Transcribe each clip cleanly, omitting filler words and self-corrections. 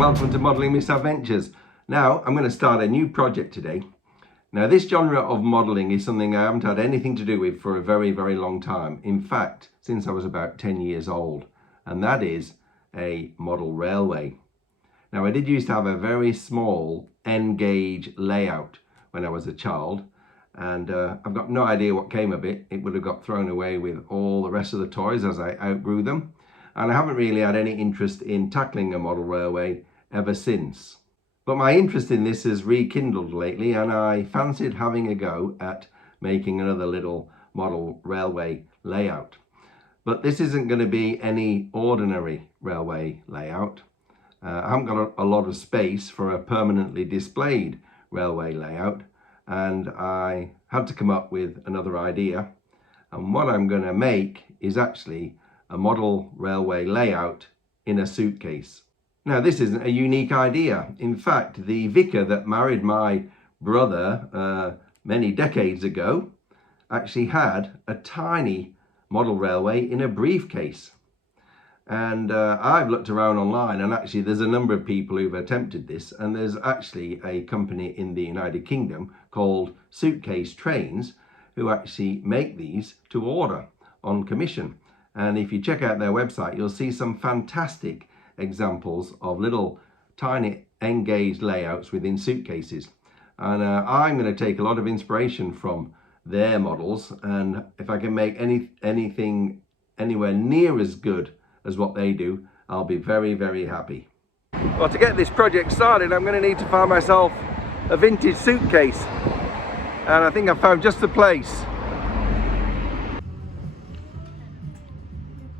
welcome to Modelling Misadventures. Now I'm going to start a new project today. Now this genre of modelling is something I haven't had anything to do with for a very long time. In fact, since I was about 10 years old, and that is a model railway. Now I did used to have a very small N-gauge layout when I was a child, and I've got no idea what came of it. It would have got thrown away with all the rest of the toys as I outgrew them. And I haven't really had any interest in tackling a model railway ever since. But my interest in this has rekindled lately, and I fancied having a go at making another little model railway layout. But this isn't going to be any ordinary railway layout. I haven't got a lot of space for a permanently displayed railway layout, and I had to come up with another idea. And what I'm going to make is actually a model railway layout in a suitcase. Now this isn't a unique idea. In fact, the vicar that married my brother many decades ago actually had a tiny model railway in a briefcase. And I've looked around online, and actually there's a number of people who've attempted this, and there's actually a company in the United Kingdom called Suitcase Trains who actually make these to order on commission. And if you check out their website, you'll see some fantastic examples of little tiny N-gauge layouts within suitcases. And I'm going to take a lot of inspiration from their models, and if I can make anything anywhere near as good as what they do, I'll be very happy. Well, to get this project started, I'm going to need to find myself a vintage suitcase, and I think I've found just the place.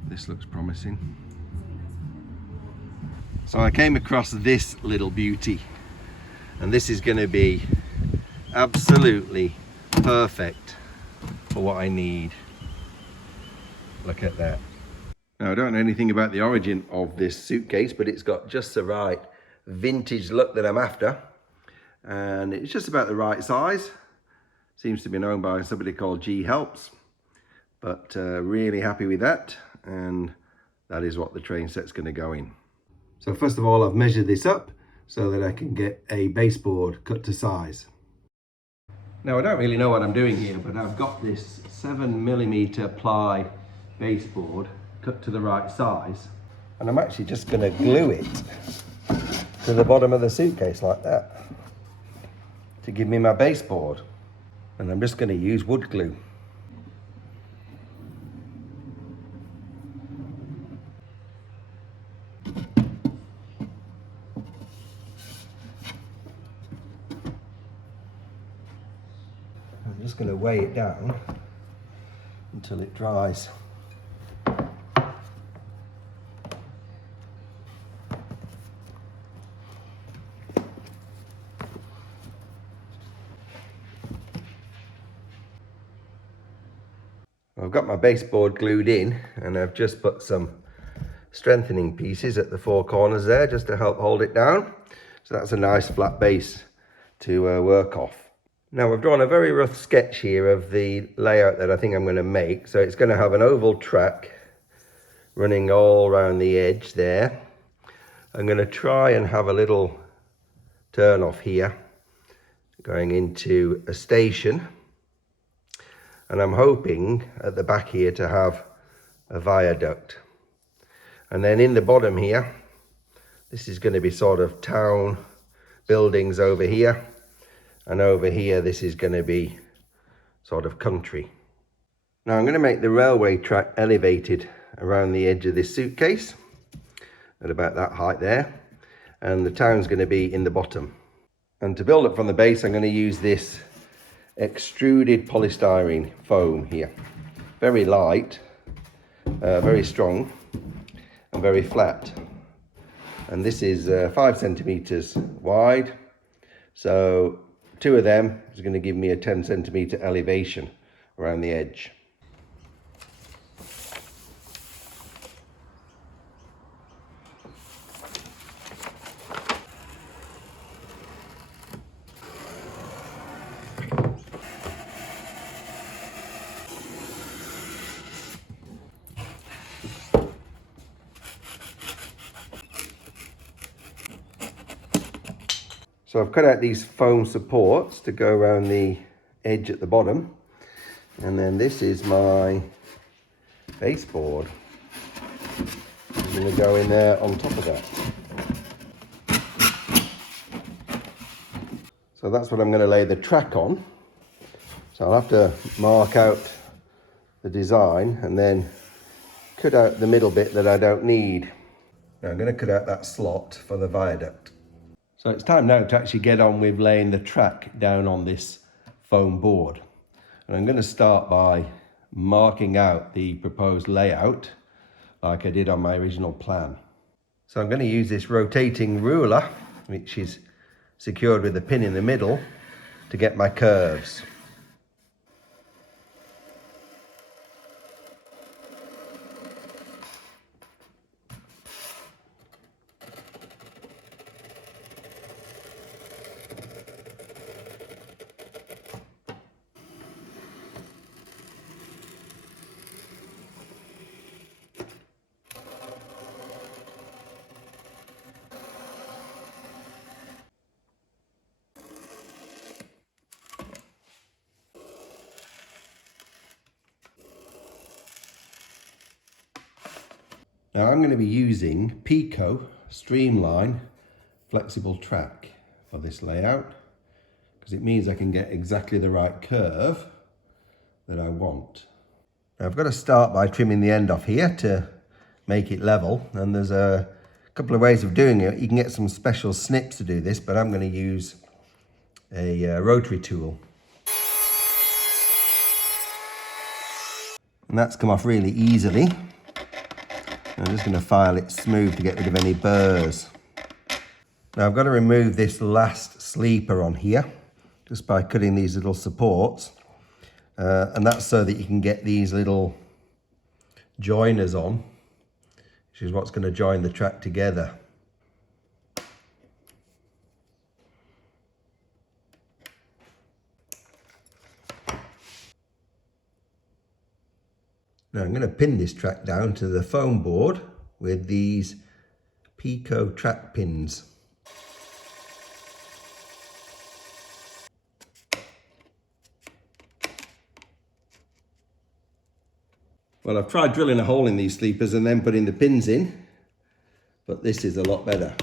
This looks promising. So I came across this little beauty, and this is going to be absolutely perfect for what I need. Look at that. Now I don't know anything about the origin of this suitcase, but it's got just the right vintage look that I'm after, and it's just about the right size. Seems to be owned by somebody called G Helps, but really happy with that. And that is what the train set's going to go in. So first of all, I've measured this up so that I can get a baseboard cut to size. Now I don't really know what I'm doing here, but I've got this 7mm ply baseboard cut to the right size, and I'm actually just going to glue it to the bottom of the suitcase like that to give me my baseboard. And I'm just going to use wood glue. I'm just going to weigh it down until it dries. I've got my baseboard glued in, and I've just put some strengthening pieces at the four corners there just to help hold it down. So that's a nice flat base to work off. Now I've drawn a very rough sketch here of the layout that I think I'm going to make. So it's going to have an oval track running all around the edge there. I'm going to try and have a little turn off here going into a station, and I'm hoping at the back here to have a viaduct. And then in the bottom here, this is going to be sort of town buildings over here, and over here this is going to be sort of country. Now I'm going to make the railway track elevated around the edge of this suitcase at about that height there, and the town's going to be in the bottom. And to build up from the base, I'm going to use this extruded polystyrene foam here. Very light, very strong, and very flat. And this is 5 centimeters wide, so 2 of them is going to give me a 10 centimeter elevation around the edge. So I've cut out these foam supports to go around the edge at the bottom. And then this is my baseboard. I'm going to go in there on top of that. So that's what I'm going to lay the track on. So I'll have to mark out the design and then cut out the middle bit that I don't need. Now I'm going to cut out that slot for the viaduct. So it's time now to actually get on with laying the track down on this foam board. And I'm going to start by marking out the proposed layout like I did on my original plan. So I'm going to use this rotating ruler, which is secured with a pin in the middle, to get my curves. Now I'm going to be using Pico Streamline flexible track for this layout because it means I can get exactly the right curve that I want. Now I've got to start by trimming the end off here to make it level, and there's a couple of ways of doing it. You can get some special snips to do this, but I'm going to use a rotary tool. And that's come off really easily. I'm just going to file it smooth to get rid of any burrs. Now I've got to remove this last sleeper on here just by cutting these little supports, and that's so that you can get these little joiners on, which is what's going to join the track together. Now I'm going to pin this track down to the foam board with these Pico track pins. Well, I've tried drilling a hole in these sleepers and then putting the pins in, but this is a lot better.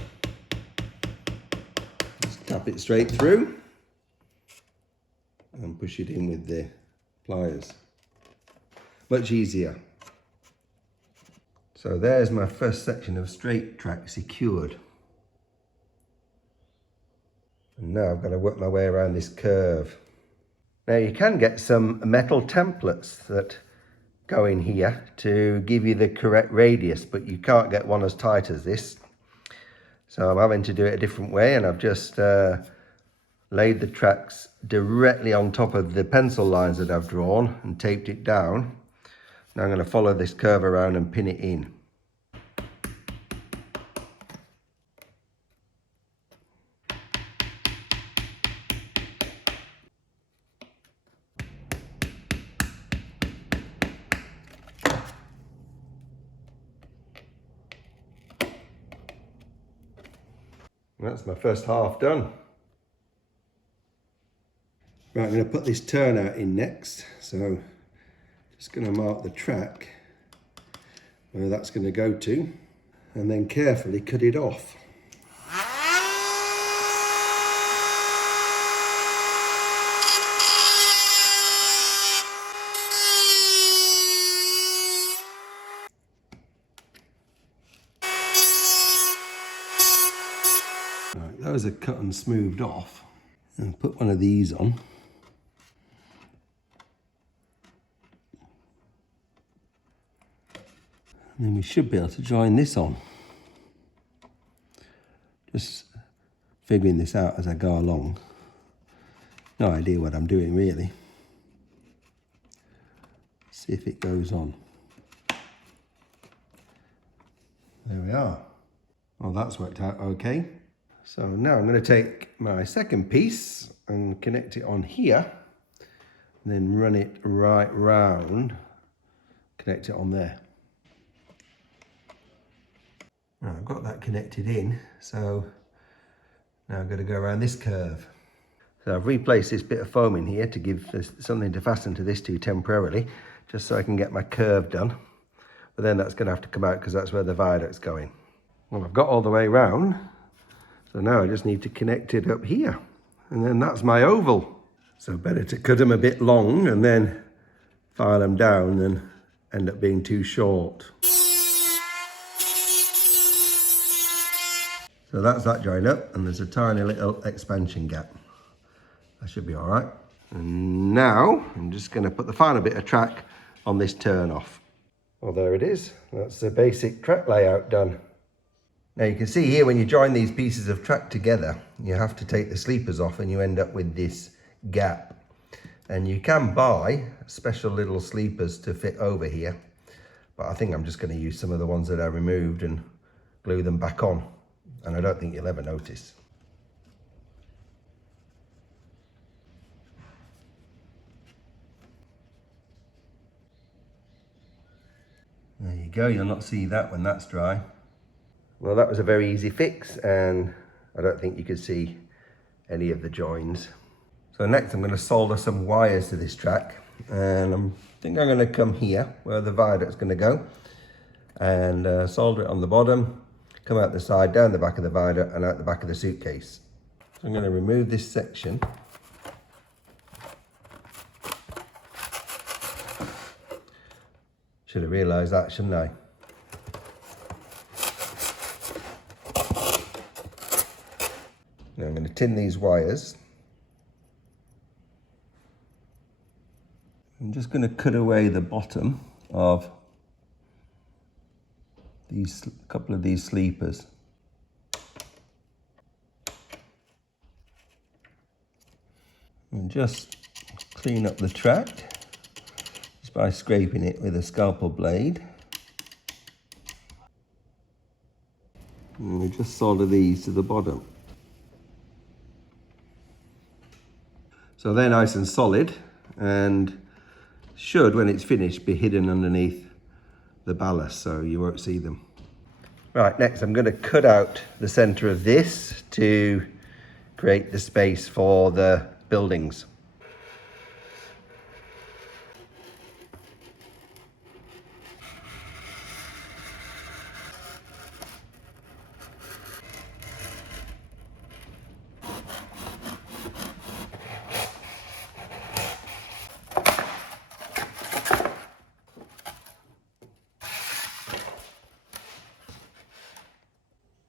Just tap it straight through and push it in with the pliers. Much easier. So there's my first section of straight track secured. And now I've got to work my way around this curve. Now you can get some metal templates that go in here to give you the correct radius, but you can't get one as tight as this. So I'm having to do it a different way, and I've just laid the tracks directly on top of the pencil lines that I've drawn and taped it down. Now I'm going to follow this curve around and pin it in. That's my first half done. Right, I'm going to put this turnout in next. So just going to mark the track where that's going to go to, and then carefully cut it off. Right, those are cut and smoothed off. And put one of these on. And then we should be able to join this on. Just figuring this out as I go along. No idea what I'm doing really. See if it goes on. There we are. Well, that's worked out okay. So now I'm going to take my second piece and connect it on here, and then run it right round, connect it on there. Now I've got that connected in, so Now I'm going to go around this curve. So I've replaced this bit of foam in here to give something to fasten to this to temporarily, just so I can get my curve done. But then that's going to have to come out because that's where the viaduct's going. Well, I've got all the way around, so now I just need to connect it up here. And then that's my oval. So better to cut them a bit long and then file them down than end up being too short. So that's that joined up, and there's a tiny little expansion gap. That should be all right. And now I'm just going to put the final bit of track on this turn off. Well, there it is. That's the basic track layout done. Now you can see here when you join these pieces of track together, you have to take the sleepers off and you end up with this gap. And you can buy special little sleepers to fit over here, but I think I'm just going to use some of the ones that I removed and glue them back on. And I don't think you'll ever notice. There you go, you'll not see that when that's dry. Well, that was a very easy fix, and I don't think you could see any of the joins. So next I'm going to solder some wires to this track, and I think I'm going to come here where the viaduct's going to go and solder it on the bottom, come out the side, down the back of the viaduct and out the back of the suitcase. So I'm going to remove this section. Should have realised that, shouldn't I? Now I'm going to tin these wires. I'm just going to cut away the bottom of these couple of these sleepers. And just clean up the track just by scraping it with a scalpel blade. And we just solder these to the bottom. So they're nice and solid and should, when it's finished, be hidden underneath the ballast so you won't see them. Right, next I'm going to cut out the centre of this to create the space for the buildings.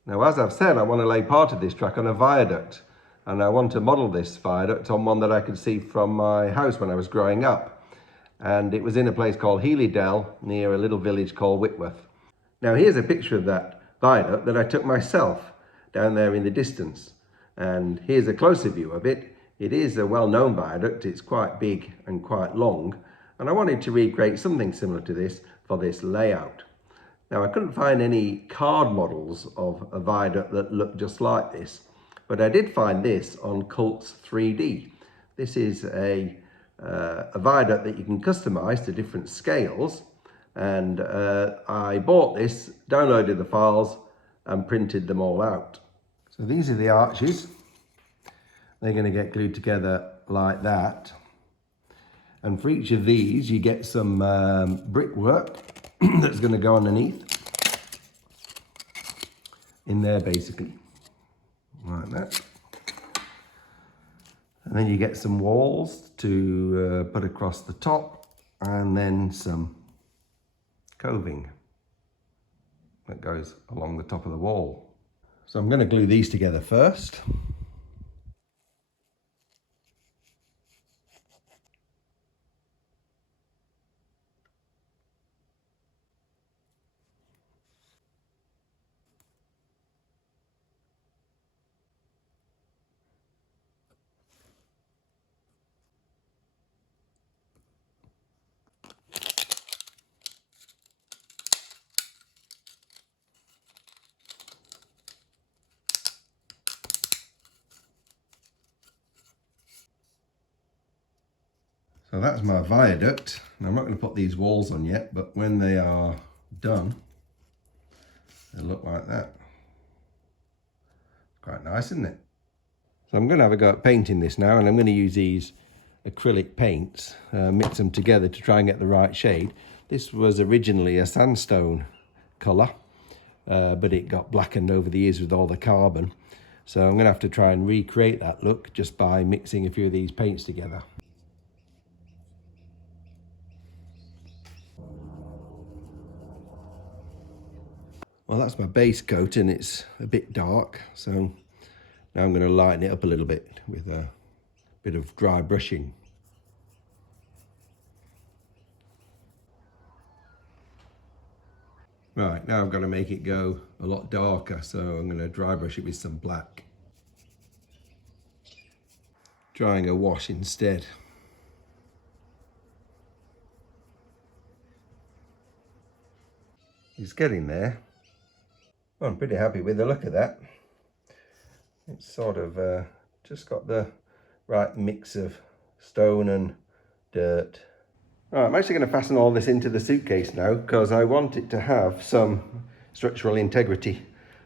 Now, as I've said, I want to lay part of this track on a viaduct, and I want to model this viaduct on one that I could see from my house when I was growing up. And it was in a place called Healey near a little village called Whitworth. Now, here's a picture of that viaduct that I took myself down there in the distance. And here's a closer view of it. It is a well-known viaduct. It's quite big and quite long. And I wanted to recreate something similar to this for this layout. Now, I couldn't find any card models of a viaduct that looked just like this, but I did find this on Cults 3D. This is a viaduct that you can customize to different scales, and I bought this, downloaded the files, and printed them all out. So these are the arches. They're going to get glued together like that. And for each of these, you get some brickwork that's going to go underneath in there, basically, like that. And then you get some walls to put across the top, and then some coving that goes along the top of the wall. So I'm going to glue these together first. So that's my viaduct. Now I'm not going to put these walls on yet, but when they are done, they look like that. Quite nice, isn't it? So I'm going to have a go at painting this now, and I'm going to use these acrylic paints, mix them together to try and get the right shade. This was originally a sandstone colour, but it got blackened over the years with all the carbon. So I'm going to have to try and recreate that look just by mixing a few of these paints together. Well, that's my base coat and it's a bit dark, so now I'm going to lighten it up a little bit with a bit of dry brushing. Right, now I've got to make it go a lot darker, so I'm going to dry brush it with some black. Trying a wash instead. It's getting there. Well, I'm pretty happy with the look of that. It's sort of just got the right mix of stone and dirt. Right, I'm actually going to fasten all this into the suitcase now because I want it to have some structural integrity.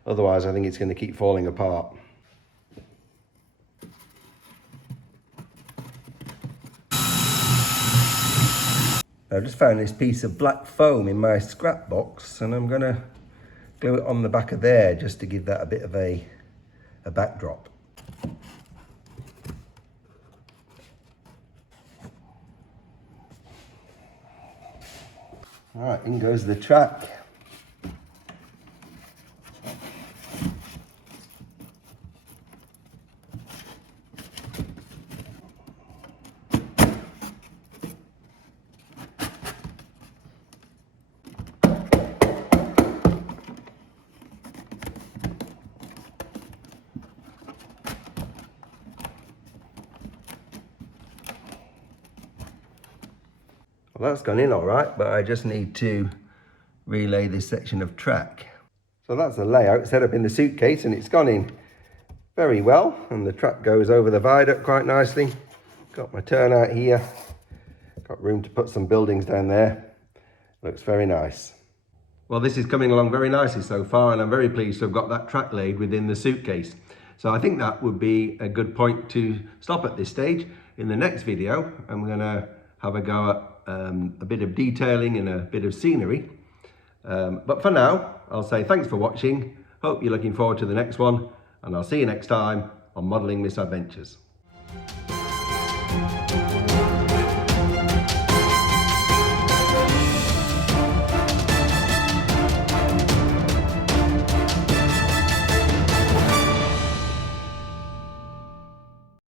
Otherwise, I think it's going to keep falling apart. I've just found this piece of black foam in my scrap box and I'm going to glue it on the back of there just to give that a bit of a backdrop. All right, in goes the track. Well, that's gone in all right, but I just need to relay this section of track. So that's the layout set up in the suitcase and it's gone in very well, and the track goes over the viaduct quite nicely. Got my turnout here, got room to put some buildings down there. Looks very nice. Well, this is coming along very nicely so far, and I'm very pleased to have got that track laid within the suitcase. So I think that would be a good point to stop at this stage. In the next video, I'm going to have a go at a bit of detailing and a bit of scenery. But for now, I'll say thanks for watching. Hope you're looking forward to the next one, and I'll see you next time on Modelling Misadventures.